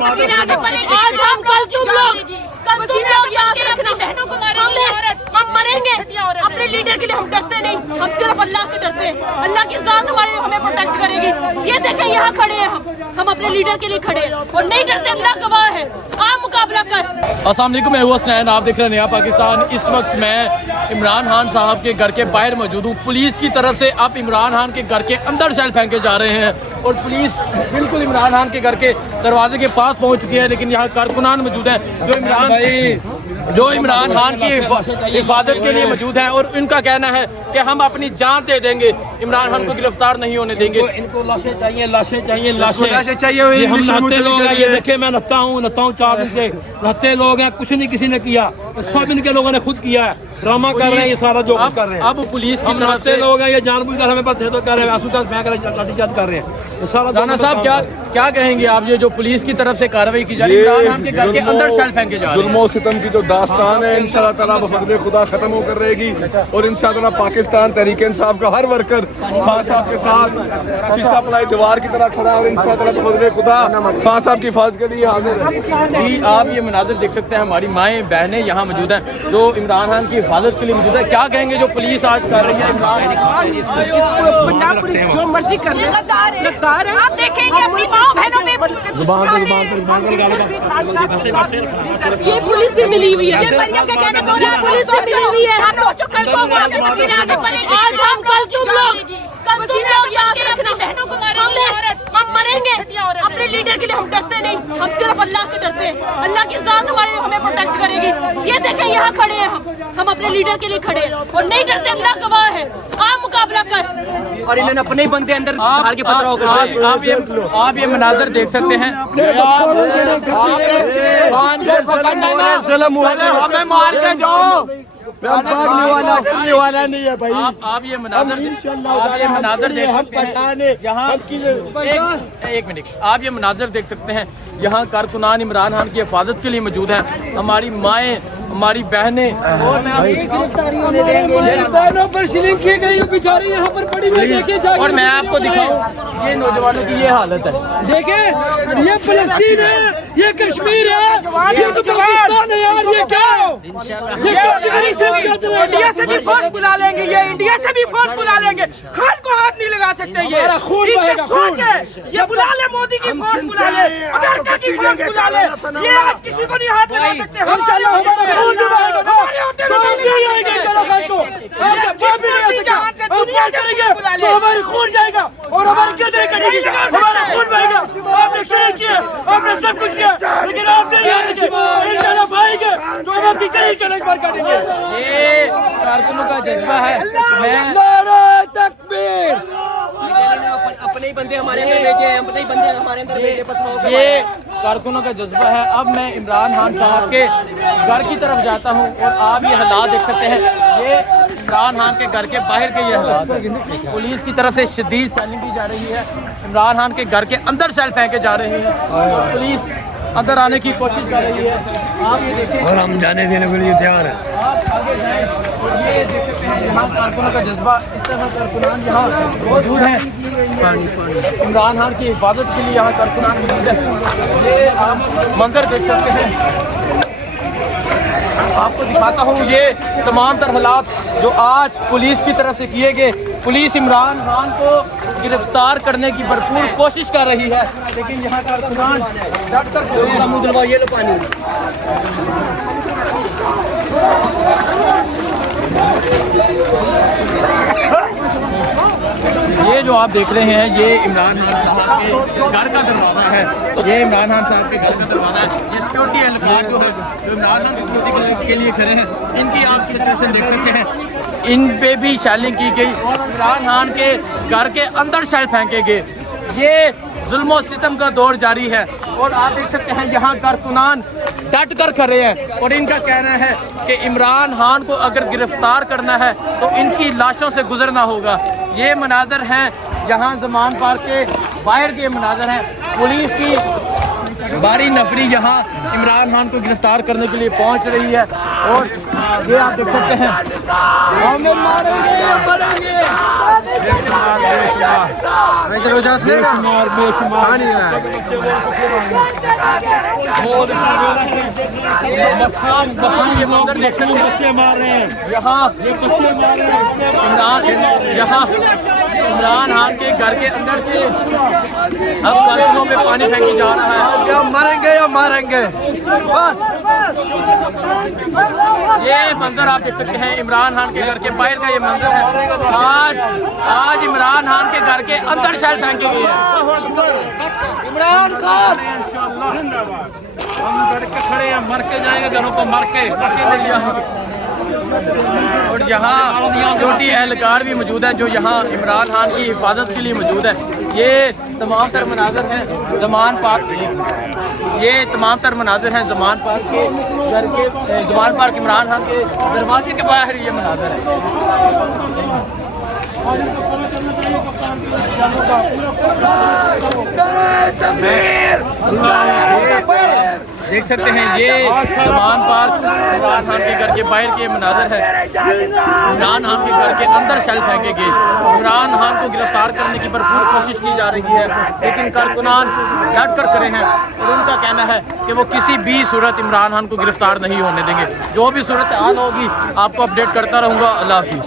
आज हम कल तुम लोग याद रखना, हम मरेंगे अपने लीडर के लिए। हम डरते नहीं, हम सिर्फ अल्लाह से डरते हैं। अल्लाह की जात हमारे हमें प्रोटेक्ट करेगी। ये देखें यहाँ खड़े हैं हम अपने लीडर के लिए खड़े हैं और नहीं डरते। अल्लाह गवाह है, आप मुकाबला कर। अस्सलाम वालेकुम, मैं हूं हसनैन, आप देख रहे हैं नया पाकिस्तान। इस वक्त मैं इमरान खान साहब के घर के बाहर मौजूद हूँ। पुलिस की तरफ से अब इमरान खान के घर के अंदर शैल फेंके जा रहे हैं और पुलिस बिल्कुल इमरान खान के घर के दरवाजे के पास पहुँच चुकी है, लेकिन यहाँ कारकुनान मौजूद हैं जो इमरान खान की हिफाजत के लिए मौजूद हैं और इनका कहना है कि हम अपनी जान दे देंगे, इमरान खान को गिरफ्तार नहीं होने देंगे। इनको लाशें चाहिए, लाशें चाहिए, लाशें चाहिए। हम नहाते लोग हैं, ये देखे मैं नहाता हूँ 4 दिन से। नहाते लोग हैं, कुछ नहीं किसी ने किया, सब इनके लोगों ने खुद किया है। ड्रामा कर रहे हैं, ये सारा जो कुछ कर रहे हैं। अब पुलिस की तरफ से लोग हैं, ये जानबूझकर हमें पर कर रहे हैं, आंसू का फेंक रहे हैं, लाठीचार्ज कर रहे हैं। सारा राना साहब क्या कहेंगे आप, ये जो पुलिस की तरफ से कार्रवाई की जा रही है, इमरान खान के घर के अंदर शैल फेंके जा रहे हैं? जुल्म सितम की जो दास्तान है इंशाअल्लाह ताला बफज़्ल खुदा खत्म होकर रहेगी और इंशाअल्लाह पाकिस्तान तहरीक इंसाफ का हर वर्कर खान साहब के साथ शीशा पलाई दीवार की तरह खड़ा और इंशाअल्लाह बफज़्ल खुदा खान साहब की हिफाजत के लिए हाजिर है। जी, आप ये मनाज़िर देख सकते हैं, हमारी माएँ बहनें यहाँ मौजूद हैं जो इमरान खान की हिफाजत के लिए मौजूद है। क्या कहेंगे जो पुलिस आज कर रही है? पंजाब पुलिस जो मर्जी कर रही है, आप देखेंगे अपनी माँ बहनों पे ये पुलिस भी मिली हुई है, पुलिस भी मिली हुई है। आप सोचो कल को आज हम कल तुम लोग याद रखना, हम मरेंगे अपने लीडर के लिए। हम डरते नहीं, हम सिर्फ अल्लाह से डरते हैं। अल्लाह की जात हमारे हमें प्रोटेक्ट करेगी। ये देखें यहाँ खड़े हैं हम अपने लीडर के लिए खड़े हैं और नहीं डरते। अल्लाह गवाह है, आप मुकाबला कर। और इन्होंने अपने ही बंदे अंदर डाल के पथराव कर रहे हैं। आप ये मनाज़र देख सकते हैं, हमें मार के जाओ, भागने वाला नहीं है भाई। आप ये मनाज़र देख सकते हैं यहाँ। एक मिनट, आप ये मनाज़र देख सकते हैं यहाँ कारकुनान इमरान खान की हिफाजत के लिए मौजूद हैं। हमारी माएँ, हमारी बहनें और बहनों पर शिलिंग की गई बेचारी यहाँ पर पड़ी हुई देखिए। और मैं आपको दिखाऊं, ये नौजवानों की ये हालत है। देखे, ये फलस्तीन है, ये कश्मीर है, ये तो पाकिस्तान है यार। ये क्या इंडिया से भी फोर्स बुला लेंगे, ये इंडिया से भी फोर्स बुला लेंगे। खान को हाथ नहीं लगा सकते। ये सोच है, ये बुला ले, मोदी की फोर्स बुला ले, अमेरिका की फोर्स बुला ले, ये आज किसी को नहीं हाथ लगा सकते। हमारे खून जाएगा और हमारी कदर करेगी, हमारा खून बहेगा। आपने शहर किया, आपने सब कुछ किया, लेकिन आप नहीं आएंगे। इंशाल्लाह भाईगे तो हम आपकी कहीं कलंक पर काटेंगे। ये कारकुनों का जज्बा है। नारे तकबीर। अपने ही बंदे हमारे अंदर भेजे, अपने ही बंदे हमारे अंदर भेजे। ये कारकुनों का जज्बा है। अब मैं इमरान खान साहब के घर की तरफ जाता हूँ और आप ये हालात देख सकते हैं। ये इमरान खान के घर के बाहर के ये हालात हैं। पुलिस की तरफ से शदीद सैलिंग की जा रही है। इमरान खान के घर के अंदर शैल फेंके जा रहे हैं, पुलिस अंदर आने की कोशिश कर रही है। आप ये देखें और हम जाने देने के लिए तैयार हैं। आप आगे जाएं और ये देख सकते हैं यहाँ कारकुनों का जज्बा। इस तरह कारकुनान यहाँ मौजूद हैं, इमरान खान की हिफाजत के लिए यहाँ कारकुनान मौजूद है। ये आप मंजर देख सकते हैं। आपको दिखाता हूँ ये तमाम तर हालात जो आज पुलिस की तरफ से किए गए। पुलिस इमरान खान को गिरफ्तार करने की भरपूर कोशिश कर रही है, लेकिन यहाँ कारकुनान डट कर खड़े हैं। ये लो पानी। ये जो आप देख रहे हैं, ये इमरान खान साहब के घर का दरवाज़ा है। ये इमरान खान साहब के घर का दरवाज़ा है। ये सिक्योरिटी एहलकार जो है, जो इमरान खान की सिक्योरिटी के लिए खड़े हैं, इनकी आप सिचुएशन देख सकते हैं। इन पे भी शैलिंग की गई, इमरान खान के घर के अंदर शैल फेंके गए। ये जुल्म सितम का दौर जारी है और आप देख सकते हैं यहाँ कारकुनान डट कर खड़े हैं और इनका कहना है कि इमरान खान को अगर गिरफ्तार करना है तो इनकी लाशों से गुजरना होगा। ये मनाजर हैं जहाँ ज़मान पार्क के बाहर के मनाजर हैं। पुलिस की बारी नफरी यहाँ इमरान खान को गिरफ्तार करने के लिए पहुँच रही है और ये आप देख सकते हैं हमें मारेंगे बच्चे मार रहे हैं यहाँ इमरान खान के घर के अंदर से अब कारखानों में पानी फेंकी जा रहा है। या मरेंगे या मारेंगे बस। ये मंजर आप देख सकते हैं इमरान खान के घर के बाहर का ये मंजर है। आज इमरान खान के घर के अंदर शेल फेंकी गई है। इमरान खान हम लड़ के खड़े हैं, मर के जाएंगे घरों को मर के। और यहाँ सिक्योरिटी एहलकार भी मौजूद है जो यहाँ इमरान खान की हिफाजत के लिए मौजूद है। ये तमाम तर मनाजर हैं जमान पार्क, ये तमाम तर मनाजर हैं जमान पार्क के घर के, जमान पार्क इमरान खान के दरवाजे के बाहर ये मनाजर है। देख सकते हैं ये जमान पार्क इमरान खान के घर के बाहर के मनाजर है। इमरान खान के घर के अंदर शेल फेंके गए। इमरान खान को गिरफ्तार करने की भरपूर कोशिश की जा रही है लेकिन कारकुनान डट कर खड़े हैं और उनका कहना है कि वो किसी भी सूरत इमरान खान को गिरफ्तार नहीं होने देंगे। जो भी सूरत हाल होगी आपको अपडेट करता रहूँगा। अल्लाह हाफिज़।